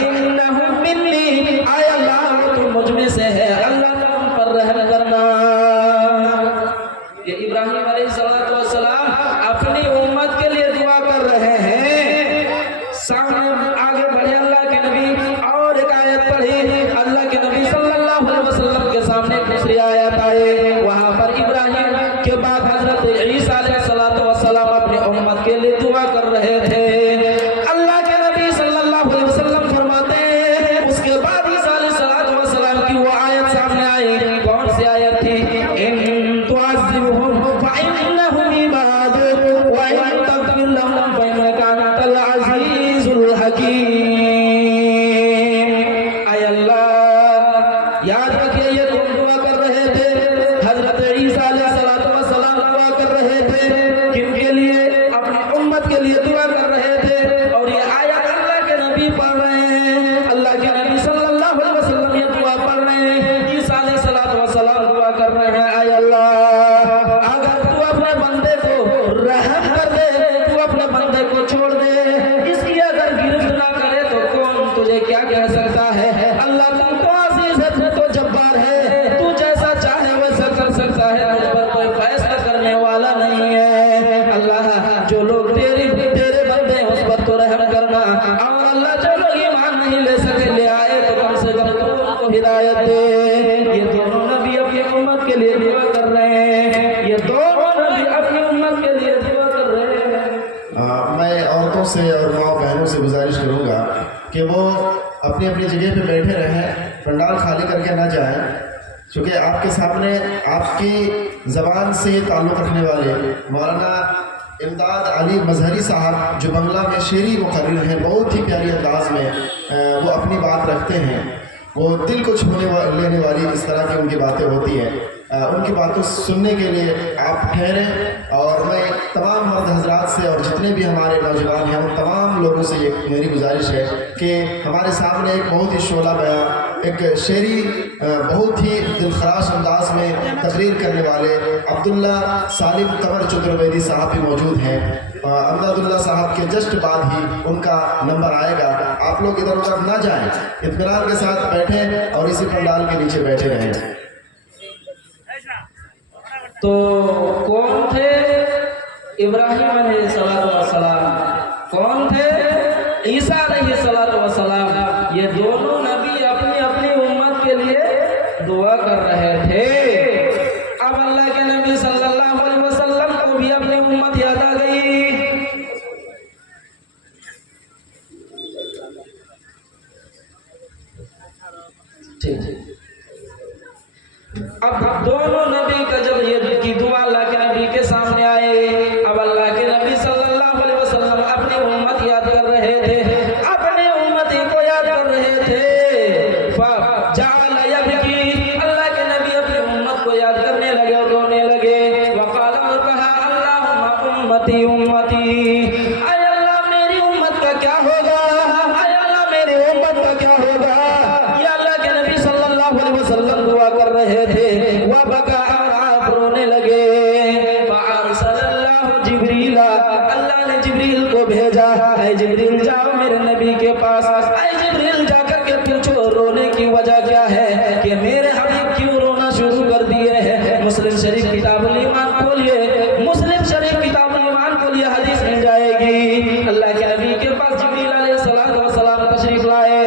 فَإِنَّهُمْ مِنِّي، آئے اللہ تو مجھ میں سے ہے، اللہ تم پر رحم کرنا۔ یہ ابراہیم علیہ السلام اپنی امت کے لیے دعا کر رہے ہیں۔ سامنے آگے بڑھے اللہ کے نبی اور ایک آیت پڑھی، اللہ کے نبی صلی اللہ علیہ وسلم کے سامنے دوسری آیت آئے، وہاں پر ابراہیم کے بعد حضرت عیسیٰ علیہ السلام اپنی امت کے لیے دعا کر رہے تھے۔ اللہ کے نبی صلی اللہ علیہ وسلم فرماتے ہیں اس کے بعد عیسیٰ علیہ السلام کی وہ آیت سامنے آئی، کون سی آیت تھی؟ ان تعذبهم فإنهم عبادك وإن تغفر لهم فإنك أنت العزيز الحكيم۔ اے اللہ، یاد رکھیے یہ تم دعا کر رہے تھے، حضرت عیسیٰ علیہ السلام دعا کر رہے تھے، کن کے لیے؟ اپنی امت کے لیے دعا کر رہے تھے، اور یہ آیت اللہ کے نبی پڑھ رہے ہیں، اللہ کے نبی صلی اللہ علیہ وسلم یہ دعا پڑھ رہے ہیں، عیسیٰ علیہ السلام دعا کر رہے ہیں، اے اللہ اگر تو اپنے بندے کو رحم کر دے، تو اپنے بندے کو چھوڑ دے، اس کی اگر گرفت نہ کرے تو کون تجھے کیا کہہ سکتا ہے؟ اللہ تم تو عزیز ہے، تو جبار ہے، تو جیسا چاہے ویسا کر سکتا ہے، مجھ پر کوئی فیصلہ کرنے والا نہیں ہے۔ اللہ جو لوگ تیرے بندے ہیں اس پر تو رحم کرنا، اور اللہ جو لوگ ایمان نہیں لے سکے لے آئے تو کم سے کم تو ان کو ہدایت دے۔ یہ دونوں نبی اپنی امت کے لیے دعا کر رہے ہیں، یہ دونوں نبی اپنی امت کے لیے دعا کر رہے ہیں۔ میں عورتوں سے اور ماں بہنوں سے گزارش کروں گا کہ وہ اپنی اپنی جگہ پہ بیٹھے رہیں، پنڈال خالی کر کے نہ جائیں، چونکہ آپ کے سامنے آپ کی زبان سے تعلق رکھنے والے مولانا امداد علی مظہری صاحب جو بنگلہ میں شعری مقرر ہیں، بہت ہی پیاری انداز میں وہ اپنی بات رکھتے ہیں، وہ دل کو چھونے لینے والی اس طرح کی ان کی باتیں ہوتی ہیں۔ ان کی باتوں سننے کے لیے آپ ٹھہریں، اور میں تمام مرد حضرات سے اور جتنے بھی ہمارے نوجوان ہیں ان تمام لوگوں سے یہ میری گزارش ہے کہ ہمارے سامنے ایک بہت ہی شعلہ بیان، ایک شعری بہت ہی دلخراش انداز میں تقریر کرنے والے عبداللہ سالم قمر چترویدی صاحب بھی موجود ہیں۔ امداد اللہ صاحب کے جسٹ بعد ہی ان کا نمبر آئے گا، آپ لوگ ادھر ادھر نہ جائیں، اطمینان کے ساتھ بیٹھیں اور اسی پنڈال کے نیچے بیٹھے رہیں۔ تو کون تھے ابراہیم علیہ السلام؟ کون تھے عیسیٰ علیہ السلام؟ یہ دونوں نبی اپنی اپنی امت کے لیے دعا کر رہے تھے۔ اب اللہ کے نبی صلی اللہ علیہ وسلم کو بھی اپنی امت یاد آ گئی۔ اب دونوں نبی کا جب یہ کی دعا اللہ کے نبی کے سامنے آئے، اب اللہ کے نبی صلی اللہ علیہ وسلم اپنی امت یاد کر رہے تھے، اپنے امتی کو یاد کر رہے تھے۔ فجعل یبکی، اللہ کے نبی اپنی امت کو یاد کرنے لگے اور رونے لگے۔ وقال، اور کہا، اللہم امتی امتی، اے اللہ میری امت کا کیا ہوگا؟ اے اللہ میری امت کا کیا ہوگا؟ یا اللہ کے نبی صلی اللہ علیہ وسلم دعا کر رہے تھے، وبکا، اور آپ رونے لگے۔ فارسل اللہ جبریل، اللہ نے جبریل کو بھیجا، اے جبریل جاؤ میرے نبی کے پاس، اے جبریل جا کر کے پوچھو رونے کی وجہ کیا ہے کہ میرے حبیب کیوں رونا شروع کر دیے ہیں۔ مسلم شریف کتاب الایمان کھولیے، مسلم شریف کتاب الایمان کھولیے، حدیث مل جائے گی۔ اللہ کے نبی کے پاس جبریل علیہ السلام تشریف لائے،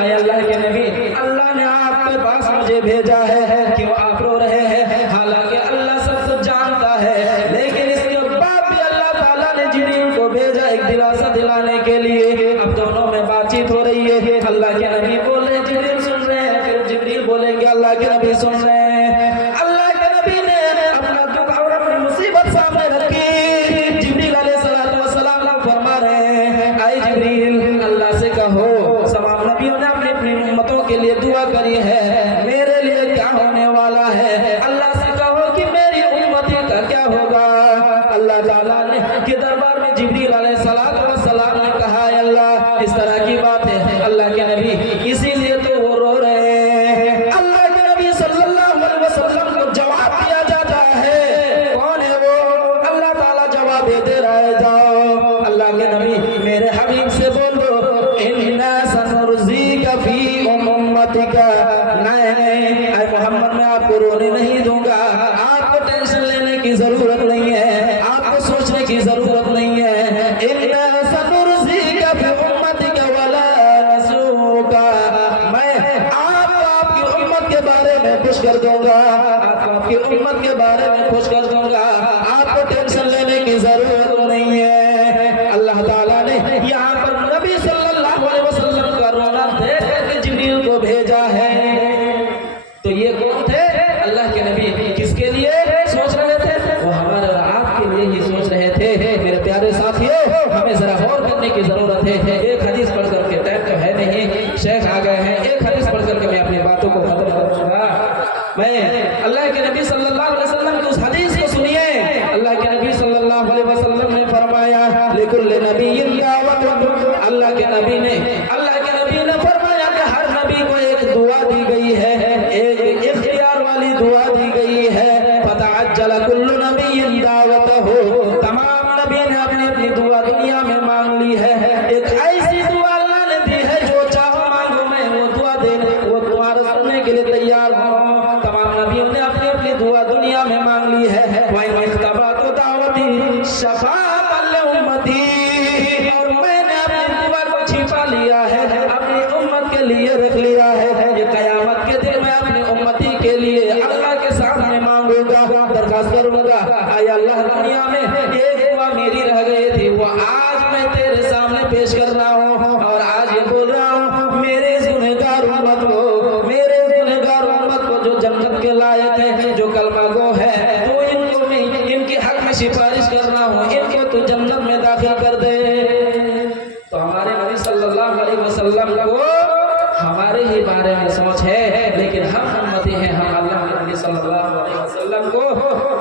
اے اللہ کے نبی اللہ نے آپ کے پاس مجھے بھیجا ہے، کیوں آپ رو رہے ہیں؟ حالانکہ اللہ سب جانتا ہے، لیکن اس کے بعد بھی اللہ تعالیٰ نے جبریل کو بھیجا ایک دلاسا دلانے کے لیے۔ اب دونوں میں بات چیت ہو رہی ہے، اللہ کے نبی بول رہے ہیں، جبریل سن رہے ہیں، پھر جبریل بولیں گے، اللہ کے نبی سن رہے ہیں۔ اللہ کے نبی نے اپنا دکھ اور اپنی مصیبت سامنے رکھی، جبریل علیہ السلام فرما رہے ہیں، اے جبریل اللہ سے کہو تمام نبیوں نے اپنی اپنی امتوں کے لیے دعا کری ہے، میرے لیے کیا ہونے والا ہے؟ اللہ سے کہو کہ میری امتی کا کیا ہوگا؟ اللہ تعالیٰ نے کے دربار میں جبریل علیہ السلام نے کہا، اے اللہ اس طرح کی بات ہے اللہ کے نبی، اسی لیے تو وہ رو رہے ہیں۔ اللہ کے نبی صلی اللہ علیہ وسلم کو جواب دیا جاتا ہے، کون ہے وہ؟ اللہ تعالیٰ جواب دے رہا ہے، جاؤ اللہ کے نبی میرے حبیب سے بول دو، اِنَّا سَنُرْسِلُ میں خوش کر دوں گا، آپ کی امت کے بارے میں خوش کر دوں گا، آپ کو ٹینشن لینے کی ضرورت نہیں ہے۔ اللہ تعالیٰ نے یہاں پر نبی صلی اللہ علیہ وسلم کا رونا دیکھ کر کے جبریل کو بھیجا ہے۔ تو یہ کون تھے؟ اللہ کے نبی کس کے لیے سوچ رہے تھے؟ وہ ہمارے اور آپ کے لیے ہی سوچ رہے تھے۔ میرے پیارے ساتھیوں، ہمیں ذرا غور کرنے کی ضرورت ہے۔ ایک حدیث پڑھ کر کے، ٹائم تو ہے نہیں، شیخ آ گئے ہیں، ایک حدیث پڑھ کر کے میں اپنی باتوں کو ختم کروں گا۔ میں اللہ کے نبی صلی اللہ علیہ وسلم کی اس حدیث کو سنیے۔ اللہ کے نبی صلی اللہ علیہ وسلم نے فرمایا لِكُلِّ نَبِيٍّ دَعْوَةٌ، اللہ کے نبی نے فرمایا کہ ہر نبی کو ایک دعا دی گئی ہے، ایک اختیار والی دعا دی گئی ہے۔ فَتَعَجَّلَ كُلُّ نَبِيٍّ دَعْوَتَهُ، تمام نبی نے اپنی اپنی دعا دنیا میں مانگ لی ہے۔ ایک ایسی دعا اللہ نے دی ہے جو چاہو مانگو، میں وہ دعا دینے، وہ تمہارے سننے کے لیے تیار ہوں۔ تمام نبیوں نے اپنی اپنی دعا دنیا میں مانگ لی ہے۔ وَإِنْ اخْتَبَأْتُ دَعْوَتِي شَفَاعَةً لِأُمَّتِي، اور میں نے اپنی دعا کو چھپا لیا ہے، اپنی امت کے لیے رکھ لیا ہے۔ یہ قیامت کے دن میں اپنی امتی کے لیے اللہ کے سامنے مانگوں گا، درخواست کروں گا، اے اللہ دنیا میں ایک دعا میری رہ گئی تھی، وہ آج میں تیرے سامنے پیش کر رہا ہوں، اور آج یہ بول رہا ہوں میرے گنہگار امت کو، میرے گنہگار امت کو جو جنت کے لائق ہے، جو کلمہ گو ہے، تو ان کو میں ان کے حق میں سفارش کر رہا ہوں، ان کو تو جنت میں داخل کر دے۔ تو ہمارے نبی صلی اللہ علیہ وسلم کو ہمارے ہی بارے میں سوچ ہے، لیکن ہم امتی ہیں، ہم اللہ کے نبی صلی اللہ علیہ وسلم کو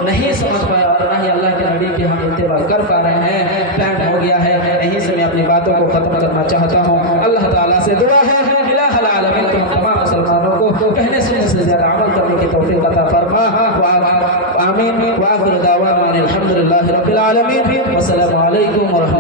نہیں سمجھ پایا، اور نہ ہی اللہ کے نبی کی ہم اتباع کر پا رہے ہیں۔ ٹائم ہو گیا ہے، یہیں سے میں اپنی باتوں کو ختم کرنا چاہتا ہوں۔ اللہ تعالیٰ سے دعا ہے الہ العالمین کو تمام مسلمانوں کو کہنے سننے سے زیادہ عمل کرنے کی توفیق عطا فرما۔ آمین۔ وآخر دعوانا الحمد للہ رب العالمین، والسلام علیکم ورحمۃ